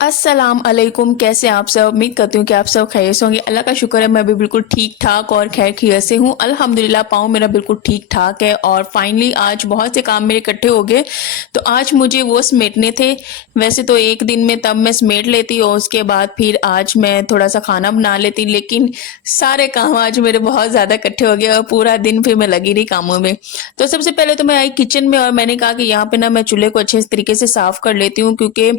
अस्सलाम अलैकुम। कैसे हैं आप सब? उम्मीद करती हूँ कि आप सब खैरियत से होंगे। अल्लाह का शुक्र है मैं भी बिल्कुल ठीक ठाक और खैर खैरियत से हूँ। अल्हम्दुलिल्लाह पाँव मेरा बिल्कुल ठीक ठाक है और फाइनली आज बहुत से काम मेरे इकट्ठे हो गए, तो आज मुझे वो समेटने थे। वैसे तो एक दिन में तब मैं समेट लेती और उसके बाद फिर आज मैं थोड़ा सा खाना बना लेती, लेकिन सारे काम आज मेरे बहुत ज़्यादा इकट्ठे हो गए और पूरा दिन फिर मैं लगी रही कामों में। तो सबसे पहले तो मैं आई किचन में और मैंने कहा कि यहाँ पे ना मैं चूल्हे को अच्छे तरीके से साफ़ कर लेती हूँ, क्योंकि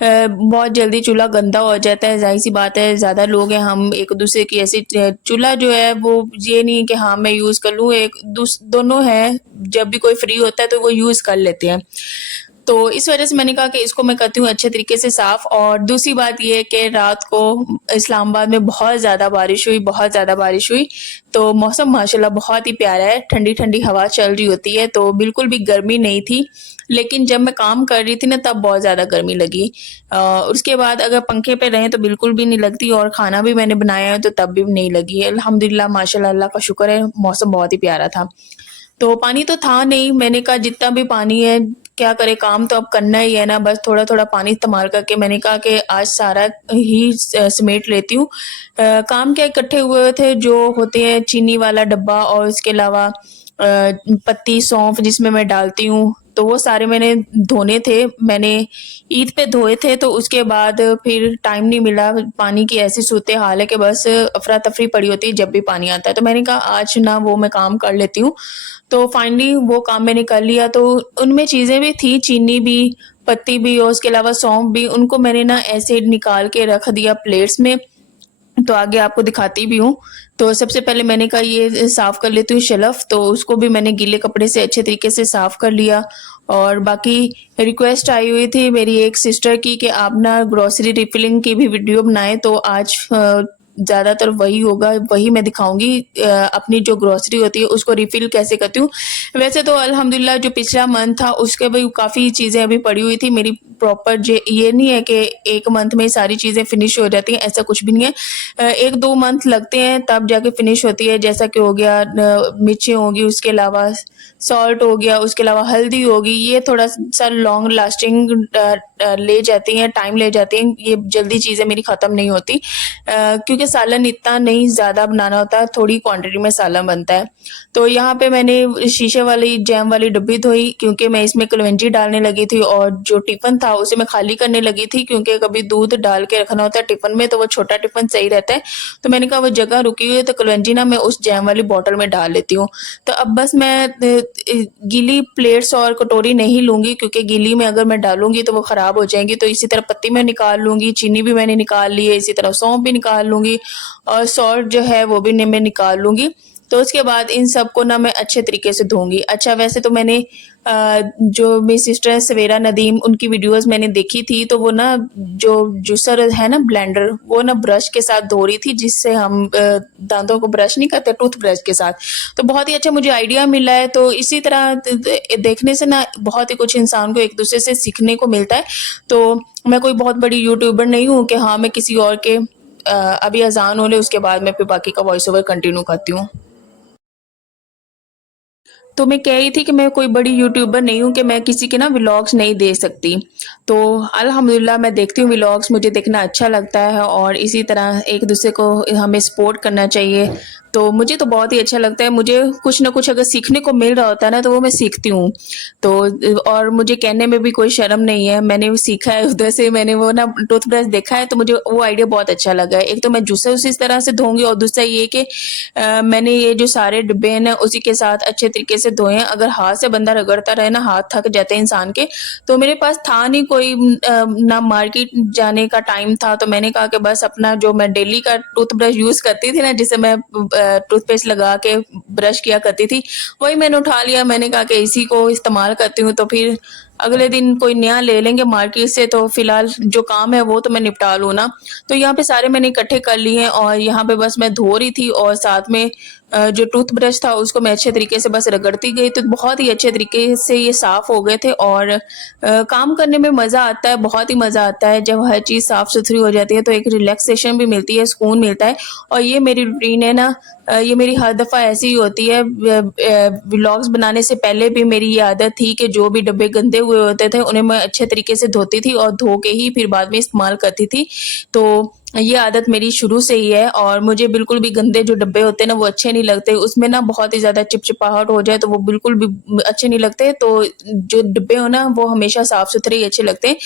बहुत जल्दी चूल्हा गंदा हो जाता है। ज़ाहिर सी बात है, ज़्यादा लोग हैं, हम एक दूसरे की ऐसी चूल्हा जो है वो ये नहीं है कि हाँ मैं यूज़ कर लूँ, एक दोनों हैं, जब भी कोई फ्री होता है तो वो यूज़ कर लेते हैं। तो इस वजह से मैंने कहा कि इसको मैं करती हूँ अच्छे तरीके से साफ़। और दूसरी बात ये है कि रात को इस्लामाबाद में बहुत ज़्यादा बारिश हुई, बहुत ज़्यादा बारिश हुई। तो मौसम माशाल्लाह बहुत ही प्यारा है, ठंडी-ठंडी हवा चल रही होती है, तो बिल्कुल भी गर्मी नहीं थी। लेकिन जब मैं काम कर रही थी ना तब बहुत ज़्यादा गर्मी लगी। उसके बाद अगर पंखे पे रहें तो बिल्कुल भी नहीं लगती और खाना भी मैंने बनाया है तो तब भी नहीं लगी। अल्हम्दुलिल्लाह माशाल्लाह अल्लाह का शुक्र है, मौसम बहुत ही प्यारा था। तो पानी तो था नहीं, मैंने कहा जितना भी पानी है क्या करें, काम तो अब करना ही है ना, बस थोड़ा-थोड़ा पानी इस्तेमाल करके मैंने कहा कि आज सारा ही समेट लेती हूँ। काम क्या इकट्ठे हुए थे, जो होते हैं चीनी वाला डब्बा और उसके अलावा पत्ती, सौंफ जिसमें मैं डालती हूँ, तो वो सारे मैंने धोने थे। मैंने ईद पे धोए थे तो उसके बाद फिर टाइम नहीं मिला, पानी की ऐसी सूरत-ए-हाल है कि बस अफ़रा-तफ़री पड़ी होती है जब भी पानी आता है। तो मैंने कहा आज ना वो मैं काम कर लेती हूँ। तो फाइनली वो काम मैंने कर लिया, तो उनमें चीज़ें भी थी, चीनी भी, पत्ती भी और उसके अलावा सौंफ भी, उनको मैंने ना ऐसे निकाल के रख दिया प्लेट्स में। तो आगे आपको दिखाती भी हूँ। तो सबसे पहले मैंने कहा ये साफ़ कर लेती हूँ शेल्फ़, तो उसको भी मैंने गीले कपड़े से अच्छे तरीके से साफ़ कर लिया। और बाकी रिक्वेस्ट आई हुई थी मेरी एक सिस्टर की कि आप ना ग्रोसरी रिफिलिंग की भी वीडियो बनाएँ, तो आज ज़्यादातर वही होगा, वही मैं दिखाऊँगी। अपनी जो ग्रोसरी होती है उसको रिफ़िल कैसे करती हूँ। वैसे तो अल्हम्दुलिल्लाह जो पिछला मंथ था उसके भी काफ़ी चीज़ें अभी पड़ी हुई थी मेरी प्रॉपर, जे ये नहीं है कि 1 मंथ में सारी चीज़ें फिनिश हो जाती हैं, ऐसा कुछ भी नहीं है। 1-2 मंथ लगते हैं तब जाके फिनिश होती है, जैसा कि हो गया मिर्चें होगी, उसके अलावा सॉल्ट हो गया, उसके अलावा हल्दी होगी, ये थोड़ा-सा लॉन्ग लास्टिंग ले जाती हैं, टाइम ले जाती हैं, ये जल्दी चीज़ें मेरी ख़त्म नहीं होती। क्योंकि सालन इतना नहीं ज़्यादा बनाना होता है, थोड़ी क्वांटिटी में सालन बनता है। तो यहाँ पे मैंने शीशे वाली जैम वाली डिब्बी धोई, क्योंकि मैं इसमें कलवंजी डालने लगी थी और जो टिफ़िन था उसे मैं खाली करने लगी थी, क्योंकि कभी दूध डाल के रखना होता है टिफ़िन में तो वो छोटा टिफ़िन सही रहता है। तो मैंने कहा वो जगह रुकी हुई है तो कलवंजी ना मैं उस जैम वाली बॉटल में डाल लेती हूँ। तो अब बस मैं गीली प्लेट्स और कटोरी नहीं लूँगी, क्योंकि गीली में अगर मैं डालूँगी तो वो ख़राब हो जाएँगी। तो इसी तरह पत्ती मैं निकाल लूँगी, चीनी भी मैंने निकाल ली है, इसी तरह सौंफ भी निकाल लूँगी और सॉल्ट जो है वो भी मैं निकाल लूँगी। तो उसके बाद इन सबको ना मैं अच्छे तरीके से धोऊँगी। अच्छा, वैसे तो मैंने जो मेरी सिस्टर है सवेरा नदीम, उनकी वीडियोज़ मैंने देखी थी, तो वो ना जो जूसर है ना ब्लेंडर, वो ना ब्रश के साथ धो रही थी, जिससे हम दाँतों को ब्रश नहीं करते, टूथब्रश के साथ। तो बहुत ही अच्छा मुझे आइडिया मिला है, तो इसी तरह देखने से ना बहुत ही कुछ इंसान को एक दूसरे से सीखने को मिलता है। तो मैं कोई बहुत बड़ी यूट्यूबर नहीं हूँ कि हाँ मैं किसी और के अभी अज़ान हो ले उसके बाद मैं फिर बाकी का वॉइस ओवर कंटिन्यू करती हूँ। तो मैं कह रही थी कि मैं कोई बड़ी यूट्यूबर नहीं हूँ कि मैं किसी के ना व्लॉग्स नहीं दे सकती। तो अल्हम्दुलिल्लाह मैं देखती हूँ व्लॉग्स, मुझे देखना अच्छा लगता है और इसी तरह एक-दूसरे को हमें सपोर्ट करना चाहिए। तो मुझे तो बहुत ही अच्छा लगता है, मुझे कुछ न कुछ अगर सीखने को मिल रहा होता है ना तो वो मैं सीखती हूँ। तो और मुझे कहने में भी कोई शर्म नहीं है, मैंने वो सीखा है उधर से, मैंने वो ना टूथब्रश देखा है तो मुझे वो आइडिया बहुत अच्छा लगा है। एक तो मैं जूसर उसी तरह से धोऊँगी और दूसरा ये कि मैंने ये जो सारे डिब्बे हैं ना उसी के साथ अच्छे तरीके से धोए हैं। अगर हाथ से बंदा रगड़ता रहे ना, हाथ थक जाते हैं इंसान के। तो मेरे पास था नहीं कोई ना मार्केट जाने का टाइम था, तो मैंने कहा कि बस अपना जो मैं डेली का टूथब्रश यूज़ करती थी ना, जिसे मैं टूथपेस्ट लगा के ब्रश किया करती थी, वही मैंने उठा लिया। मैंने कहा कि इसी को इस्तेमाल करती हूँ, तो फिर अगले दिन कोई नया ले लेंगे मार्केट से, तो फिलहाल जो काम है वो तो मैं निपटा लूँ ना। तो यहाँ पे सारे मैंने इकट्ठे कर लिए हैं और यहाँ पे बस मैं धो रही थी और साथ में जो टूथब्रश था उसको मैं अच्छे तरीके से बस रगड़ती गई, तो बहुत ही अच्छे तरीके से ये साफ़ हो गए थे। और काम करने में मज़ा आता है, बहुत ही मज़ा आता है जब हर चीज़ साफ़-सुथरी हो जाती है, तो एक रिलैक्सेशन भी मिलती है, सुकून मिलता है। और ये मेरी रूटीन है ना, ये मेरी हर दफ़ा ऐसी ही होती है। व्लॉग्स बनाने से पहले भी मेरी ये आदत थी कि जो भी डब्बे गंदे हुए होते थे उन्हें मैं अच्छे तरीके से धोती थी और धो के ही फिर बाद में इस्तेमाल करती थी। तो ये आदत मेरी शुरू से ही है और मुझे बिल्कुल भी गंदे जो डब्बे होते हैं ना वो अच्छे नहीं लगते। उसमें ना बहुत ही ज़्यादा चिपचिपाहट हो जाए तो वो बिल्कुल भी अच्छे नहीं लगते। तो जो डिब्बे हो ना वो हमेशा साफ़-सुथरे ही अच्छे लगते हैं।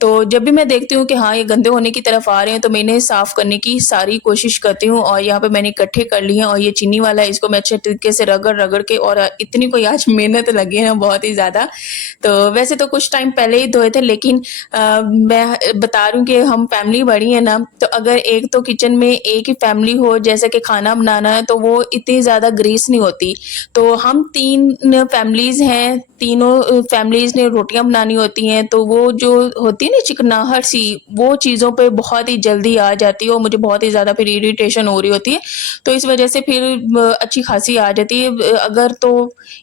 तो जब भी मैं देखती हूँ कि हाँ, ये गंदे होने की तरफ आ रहे हैं तो मैं इन्हें साफ़ करने की सारी कोशिश करती हूँ। और यहाँ पे मैंने इकट्ठे कर लिए हैं और ये चीनी वाला है, इसको मैं अच्छे तरीके से रगड़-रगड़ के, और इतनी कोई आज मेहनत लगी है ना बहुत ही ज़्यादा। तो वैसे तो कुछ टाइम पहले ही धोए थे, लेकिन मैं बता रही हूँ कि हम फैमिली बड़ी है ना, तो अगर एक तो किचन में एक ही फैमिली हो, जैसे कि खाना बनाना है, तो वो इतनी ज़्यादा ग्रीस नहीं होती। तो हम 3 फैमिलीज़ हैं, तीनों फैमिलीज़ ने रोटियाँ बनानी होती हैं, तो वो जो होती है ना चिकनाहट सी, वो चीज़ों पे बहुत ही जल्दी आ जाती है और मुझे बहुत ही ज़्यादा फिर इरिटेशन हो रही होती है। तो इस वजह से फिर अच्छी खासी आ जाती है। अगर तो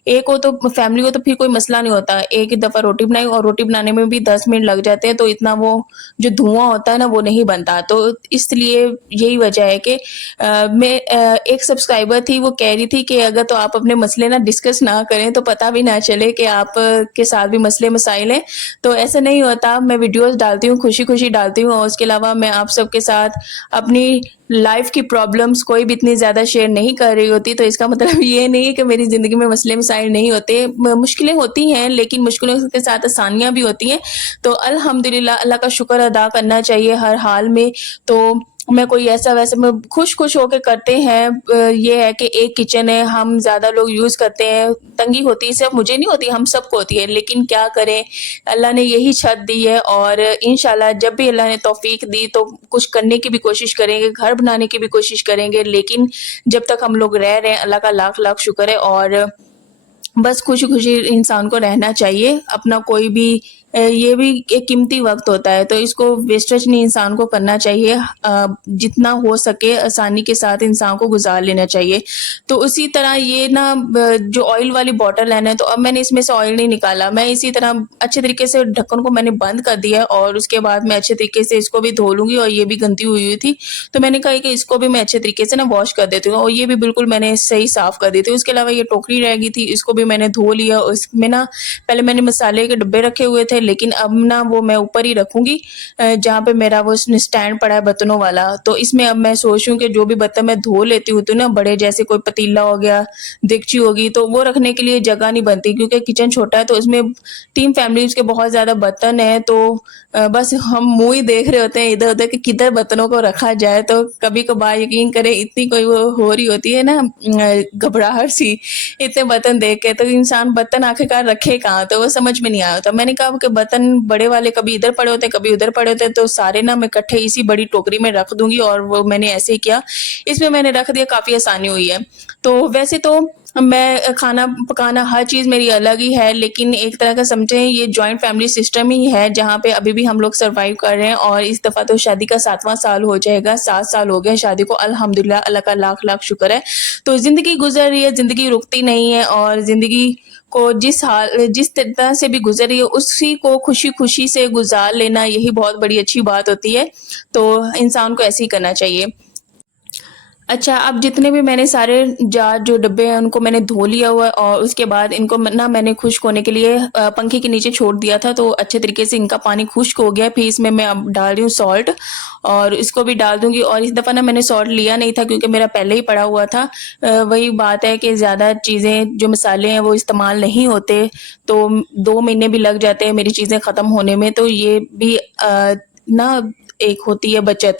एक हो तो फैमिली हो तो फिर कोई मसला नहीं होता। एक ही दफ़ा रोटी बनाई और रोटी बनाने में भी 10 मिनट लग जाते हैं, तो इतना वो जो धुआँ होता है ना वो नहीं बनता। तो इसलिए यही वजह है कि एक सब्सक्राइबर थी, वो कह रही थी कि अगर तो आप अपने मसले ना डिस्कस ना करें तो पता भी ना चले कि आप के साथ भी मसले मसाइल हैं। तो ऐसा नहीं होता, मैं वीडियोज़ डालती हूँ, खुशी-खुशी डालती हूँ और उसके अलावा मैं आप सबके साथ अपनी लाइफ़ की प्रॉब्लम्स कोई भी इतनी ज़्यादा शेयर नहीं कर रही होती। तो इसका मतलब ये नहीं है कि मेरी ज़िंदगी में मसले मसाइल नहीं होते। म मुश्किलें होती हैं, लेकिन मुश्किलों के साथ आसानियाँ भी होती हैं। तो अल्हम्दुलिल्लाह, अल्लाह का शुक्र अदा करना चाहिए हर हाल में। तो मैं कोई ऐसा-वैसा में खुश-खुश होके करते हैं। ये है कि एक किचन है, हम ज़्यादा लोग यूज़ करते हैं, तंगी होती है, सिर्फ़ मुझे नहीं होती, हम सबको होती है। लेकिन क्या करें, अल्लाह ने यही छत दी है और इंशाल्लाह जब भी अल्लाह ने तौफ़ीक दी तो कुछ करने की भी कोशिश करेंगे, घर बनाने की भी कोशिश करेंगे। लेकिन जब तक हम लोग रह रहे हैं, अल्लाह का लाख-लाख शुक्र है। और बस खुशी-खुशी इंसान को रहना चाहिए। अपना कोई भी ये भी एक कीमती वक़्त होता है, तो इसको वेस्टेज नहीं इंसान को करना चाहिए। जितना हो सके आसानी के साथ इंसान को गुज़ार लेना चाहिए। तो उसी तरह ये ना जो ऑयल वाली बॉटल है ना, तो अब मैंने इसमें से ऑयल नहीं निकाला। मैं इसी तरह अच्छे तरीके से ढक्कन को मैंने बंद कर दिया है और उसके बाद मैं अच्छे तरीके से इसको भी धो लूँगी। और ये भी गंदी हुई हुई थी, तो मैंने कहा कि इसको भी मैं अच्छे तरीके से ना वॉश कर देती हूँ और ये भी बिल्कुल मैंने सही साफ़ कर दी थी। उसके अलावा ये टोकरी रह गई थी, इसको भी मैंने धो लिया। उसमें ना पहले मैंने मसाले के डब्बे रखे हुए थे, लेकिन अब ना वो मैं ऊपर ही रखूँगी, जहाँ पे मेरा वो स्टैंड पड़ा है बर्तनों वाला। तो इसमें अब मैं सोच रही हूँ कि जो भी बर्तन मैं धो लेती हूँ तो ना बड़े, जैसे कोई पतीला हो गया, देगची होगी, तो वो रखने के लिए जगह नहीं बनती क्योंकि किचन छोटा है। तो इसमें 3 फैमिलीज़ के बहुत ज़्यादा बर्तन हैं, तो बस हम मुँह ही देख रहे होते हैं इधर-उधर कि किधर बर्तनों को रखा जाए। तो कभी-कभार यकीन करें इतनी कोई वो हो रही होती है ना घबराहट सी, इतने बर्तन देख के, तो इंसान बर्तन आखिरकार रखे कहाँ? तो वो समझ में नहीं आया। तो मैंने कहा कि बर्तन बड़े वाले कभी इधर पड़े होते हैं, कभी उधर पड़े होते हैं, तो सारे ना मैं इकट्ठे इसी बड़ी टोकरी में रख दूँगी और वो मैंने ऐसे ही किया। इसमें मैंने रख दिया, काफ़ी आसानी हुई है। तो वैसे तो मैं खाना पकाना हर चीज़ मेरी अलग ही है, लेकिन एक तरह का समझें ये जॉइंट फैमिली सिस्टम ही है, जहाँ पे अभी भी हम लोग सर्वाइव कर रहे हैं। और इस दफ़ा तो शादी का 7वां साल हो जाएगा, 7 साल हो गए हैं शादी को, अल्हम्दुलिल्लाह, अल्लाह का लाख-लाख शुक्र है। तो ज़िंदगी गुज़र रही है, ज़िंदगी रुकती नहीं है और ज़िंदगी को जिस तरह से भी गुज़र रही है, उसी को खुशी-खुशी से गुज़ार लेना, यही बहुत बड़ी अच्छी बात होती है। तो इंसान को ऐसे ही करना चाहिए। अच्छा, अब जितने भी मैंने सारे जार जो डब्बे हैं उनको मैंने धो लिया हुआ है और उसके बाद इनको ना मैंने खुश्क होने के लिए पंखे के नीचे छोड़ दिया था, तो अच्छे तरीके से इनका पानी खुश्क हो गया है। फिर इसमें मैं अब डाल रही हूँ सॉल्ट और इसको भी डाल दूँगी। और इस दफ़ा ना मैंने सॉल्ट लिया नहीं था क्योंकि मेरा पहले ही पड़ा हुआ था। वही बात है कि ज़्यादा चीज़ें जो मसाले हैं वो इस्तेमाल नहीं होते, तो 2 महीने भी लग जाते हैं मेरी चीज़ें ख़त्म होने में, तो ये भी ना एक होती है बचत।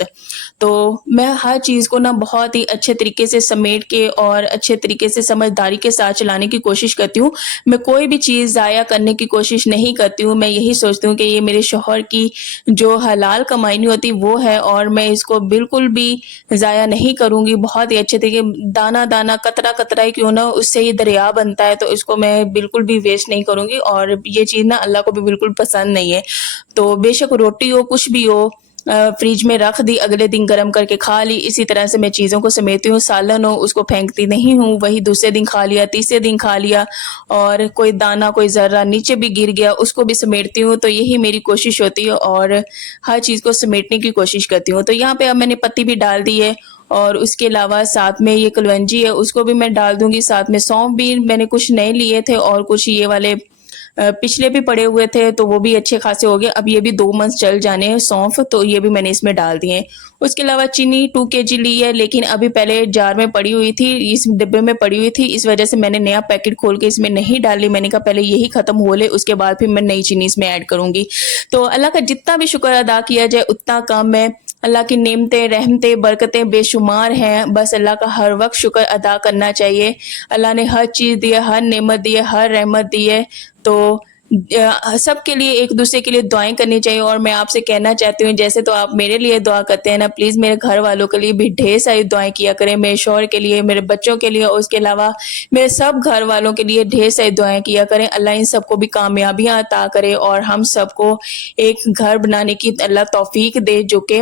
तो मैं हर चीज़ को ना बहुत ही अच्छे तरीके से समेट के और अच्छे तरीके से समझदारी के साथ चलाने की कोशिश करती हूँ। मैं कोई भी चीज़ ज़ाया करने की कोशिश नहीं करती हूँ। मैं यही सोचती हूँ कि ये मेरे शौहर की जो हलाल कमाई नहीं होती वो है और मैं इसको बिल्कुल भी ज़ाया नहीं करूँगी। बहुत ही अच्छे तरीके, दाना-दाना, कतरा-कतरा ही क्यों ना, उससे ही दरिया बनता है, तो इसको मैं बिल्कुल भी वेस्ट नहीं करूँगी और ये चीज़ ना अल्लाह को भी बिल्कुल पसंद नहीं है। तो बेशक रोटी हो, कुछ भी हो, फ्रिज में रख दी, अगले दिन गरम करके खा ली। इसी तरह से मैं चीज़ों को समेटती हूँ, सालन हो उसको फेंकती नहीं हूँ, वही दूसरे दिन खा लिया, तीसरे दिन खा लिया, और कोई दाना कोई ज़र्रा नीचे भी गिर गया उसको भी समेटती हूँ। तो यही मेरी कोशिश होती है और हर चीज़ को समेटने की कोशिश करती हूँ। तो यहाँ पे अब मैंने पत्ती भी डाल दी है और उसके अलावा साथ में ये कलवंजी है उसको भी मैं डाल दूँगी, साथ में सौंफ भी मैंने कुछ नए लिए थे और कुछ ये वाले पिछले भी पड़े हुए थे तो वो भी अच्छे खासे हो गए। अब ये भी 2 मंथ चल जाने हैं सौंफ, तो ये भी मैंने इसमें डाल दिए हैं। उसके अलावा चीनी 2 केजी ली है, लेकिन अभी पहले जार में पड़ी हुई थी, इस डिब्बे में पड़ी हुई थी, इस वजह से मैंने नया पैकेट खोल के इसमें नहीं डाली। मैंने कहा पहले यही खत्म हो ले, उसके बाद फिर मैं नई चीनी इसमें ऐड करूँगी। तो अल्लाह का जितना भी शुक्र अदा किया जाए उतना कम है। अल्लाह की नेमतें, रहमतें, बरकतें बेशुमार हैं। बस अल्लाह का हर वक़्त शुक्र अदा करना चाहिए। अल्लाह ने हर चीज़ दी है, हर नेमत दी है, हर रहमत दी है। तो सबके लिए एक-दूसरे के लिए दुआएँ करनी चाहिए और मैं आपसे कहना चाहती हूँ जैसे तो आप मेरे लिए दुआ करते हैं ना, प्लीज़ मेरे घर वालों के लिए भी ढेर सारी दुआएँ किया करें। मेरे शौहर के लिए, मेरे बच्चों के लिए और उसके अलावा मेरे सब घर वालों के लिए ढेर सारी दुआएँ किया करें। अल्लाह इन सबको भी कामयाबियाँ अता करे और हम सबको एक घर बनाने की अल्लाह तौफ़ीक दे, जो कि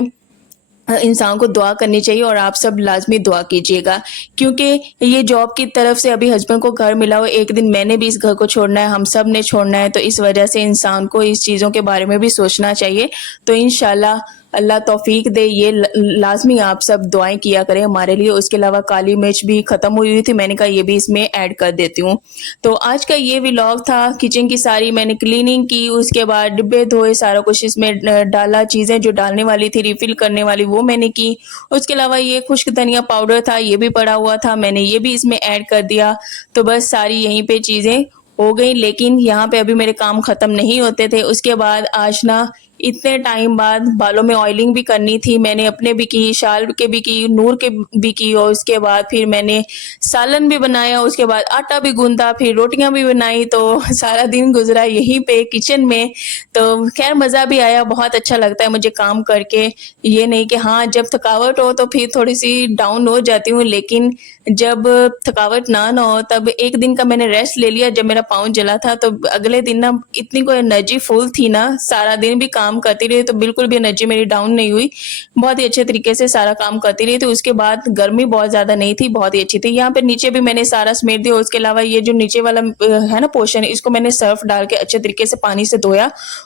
इंसान को दुआ करनी चाहिए और आप सब लाज़मी दुआ कीजिएगा। क्योंकि ये जॉब की तरफ से अभी हस्बैंड को घर मिला हो, एक दिन मैंने भी इस घर को छोड़ना है, हम सब ने छोड़ना है, तो इस वजह से इंसान को इस चीज़ों के बारे में भी सोचना चाहिए। तो इंशाल्लाह अल्लाह तौफ़ीक दे, ये लाज़मी आप सब दुआएँ किया करें हमारे लिए। उसके अलावा काली मिर्च भी ख़त्म हुई हुई थी, मैंने कहा ये भी इसमें ऐड कर देती हूँ। तो आज का ये व्लॉग था, किचन की सारी मैंने क्लीनिंग की, उसके बाद डिब्बे धोए, सारा कुछ इसमें डाला, चीज़ें जो डालने वाली थी, रिफ़िल करने वाली वो मैंने की। उसके अलावा ये खुश्क धनिया पाउडर था, ये भी पड़ा हुआ था, मैंने ये भी इसमें ऐड कर दिया। तो बस सारी यहीं पे चीज़ें हो गई, लेकिन यहाँ पे अभी मेरे काम ख़त्म नहीं होते थे। उसके बाद आज ना इतने टाइम बाद बालों में ऑयलिंग भी करनी थी, मैंने अपने भी की, शाल के भी की, नूर के भी की और उसके बाद फिर मैंने सालन भी बनाया, उसके बाद आटा भी गूँधा, फिर रोटियाँ भी बनाई। तो सारा दिन गुज़रा यहीं पे किचन में। तो ख़ैर मज़ा भी आया, बहुत अच्छा लगता है मुझे काम करके। ये नहीं कि हाँ, जब थकावट हो तो फिर थोड़ी-सी डाउन हो जाती हूँ, लेकिन जब थकावट ना हो तब एक दिन का मैंने रेस्ट ले लिया जब मेरा पाँव जला था, तो अगले दिन ना इतनी कोई एनर्जी फुल थी ना, सारा दिन भी काम करती रही तो बिल्कुल भी एनर्जी मेरी डाउन नहीं हुई। बहुत ही अच्छे तरीके से सारा काम करती रही, तो उसके बाद गर्मी बहुत ज़्यादा नहीं थी, बहुत ही अच्छी थी। यहाँ पे नीचे भी मैंने सारा समेट दिया, उसके अलावा ये जो नीचे वाला है ना पोर्शन, इसको मैंने सर्फ डाल के अच्छे तरीके से पानी से धोया।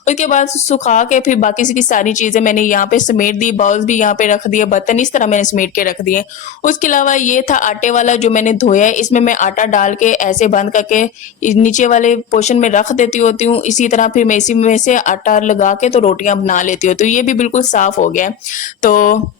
उसके बाद सुखा के फिर बाकी की सारी चीज़ें मैंने यहाँ पे समेट दी, बाउल्स भी यहाँ पे रख दिए, बर्तन इस तरह मैंने समेट के रख दिए। उसके अलावा ये था आटे वाला जो मैंने धोया है, इसमें मैं आटा डाल के ऐसे बंद करके नीचे वाले पोर्शन में रख देती होती हूँ। इसी तरह फिर मैं इसी में से आटा लगा के तो रोटियाँ बना लेती हूँ। तो ये भी बिल्कुल साफ़ हो गया है। तो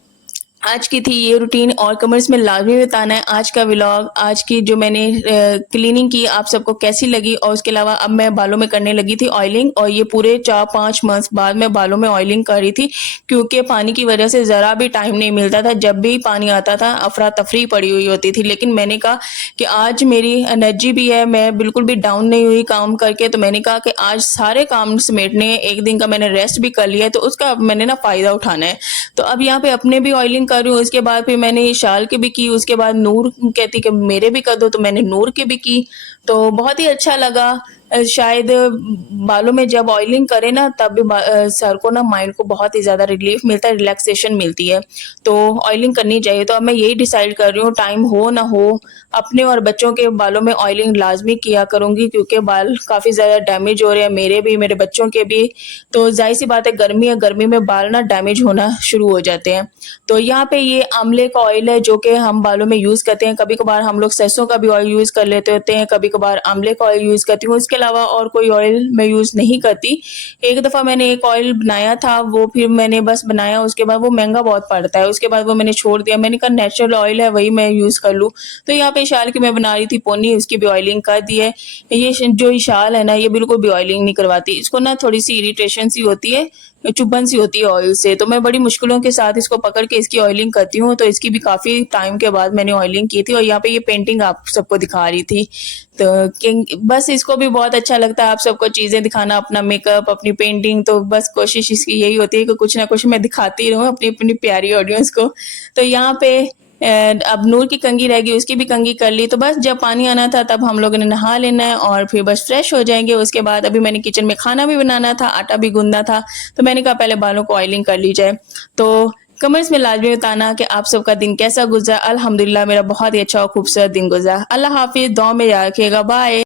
आज की थी ये रूटीन और कमेंट्स में लाज़मी बताना है आज का व्लॉग, आज की जो मैंने क्लीनिंग की आप सबको कैसी लगी। और उसके अलावा अब मैं बालों में करने लगी थी ऑयलिंग, और ये पूरे 4-5 मंथ्स बाद मैं बालों में ऑयलिंग कर रही थी, क्योंकि पानी की वजह से ज़रा भी टाइम नहीं मिलता था। जब भी पानी आता था अफरा तफरी पड़ी हुई होती थी, लेकिन मैंने कहा कि आज मेरी एनर्जी भी है, मैं बिल्कुल भी डाउन नहीं हुई काम करके। तो मैंने कहा कि आज सारे काम समेटने हैं, एक दिन का मैंने रेस्ट भी कर लिया है, तो उसका मैंने ना फ़ायदा उठाना है। तो अब यहाँ पे अपने भी ऑयलिंग कर रही हूँ, उसके बाद फिर मैंने शाल की भी की, उसके बाद नूर कहती कि मेरे भी कर दो, तो मैंने नूर की भी की। तो बहुत ही अच्छा लगा। शायद बालों में जब ऑयलिंग करें ना तब भी सर को ना माइंड को बहुत ही ज़्यादा रिलीफ मिलता है, रिलैक्सेशन मिलती है। तो ऑयलिंग करनी चाहिए। तो अब मैं यही डिसाइड कर रही हूँ, टाइम हो ना हो अपने और बच्चों के बालों में ऑयलिंग लाजमी किया करूँगी, क्योंकि बाल काफ़ी ज़्यादा डैमेज हो रहे हैं, मेरे भी मेरे बच्चों के भी। तो जाहिर सी बात है गर्मी है, गर्मी में बाल ना डैमेज होना शुरू हो जाते हैं। तो यहाँ पे ये आंवले का ऑयल है जो कि हम बालों में यूज़ करते हैं। कभी कभार हम लोग सरसों का भी ऑयल यूज़ कर लेते होते हैं, कभी कभार आंवले का ऑयल यूज़ करती हूँ। इसके अलावा और कोई ऑयल मैं यूज़ नहीं करती। एक दफ़ा मैंने एक ऑयल बनाया था, वो फिर मैंने बस बनाया, उसके बाद वो महंगा बहुत पड़ता है, उसके बाद वो मैंने छोड़ दिया। मैंने कहा नेचुरल ऑयल है वही मैं यूज़ कर लूँ। तो यहाँ पे शाल की मैं बना रही थी पोनी, उसकी भी ऑयलिंग कर दी है। ये जो शाल है ना ये बिल्कुल भी ऑयलिंग नहीं करवाती, इसको ना थोड़ी सी इरिटेशन सी होती है, चुभन सी होती है ऑयल से। तो मैं बड़ी मुश्किलों के साथ इसको पकड़ के इसकी ऑयलिंग करती हूँ। तो इसकी भी काफ़ी टाइम के बाद मैंने ऑयलिंग की थी, और यहाँ पे ये पेंटिंग आप सबको दिखा रही थी। तो बस इसको भी बहुत अच्छा लगता है आप सबको चीज़ें दिखाना, अपना मेकअप, अपनी पेंटिंग। तो बस कोशिश इसकी यही होती है कि कुछ ना कुछ मैं दिखाती रहूँ अपनी अपनी प्यारी ऑडियंस को। तो यहाँ पे एंड अब नूर की कंघी रह गई, उसकी भी कंघी कर ली। तो बस जब पानी आना था तब हम लोगों ने नहा लेना है और फिर बस फ्रेश हो जाएंगे। उसके बाद अभी मैंने किचन में खाना भी बनाना था, आटा भी गूंदना था, तो मैंने कहा पहले बालों को ऑयलिंग कर ली जाए। तो कमेंट्स में लाजमी बताना कि आप सबका दिन कैसा गुजरा। अल्हम्दुलिल्लाह मेरा बहुत ही अच्छा और खूबसूरत दिन गुजरा। अल्लाह हाफिज, दुआ में याद रखिएगा, बाय।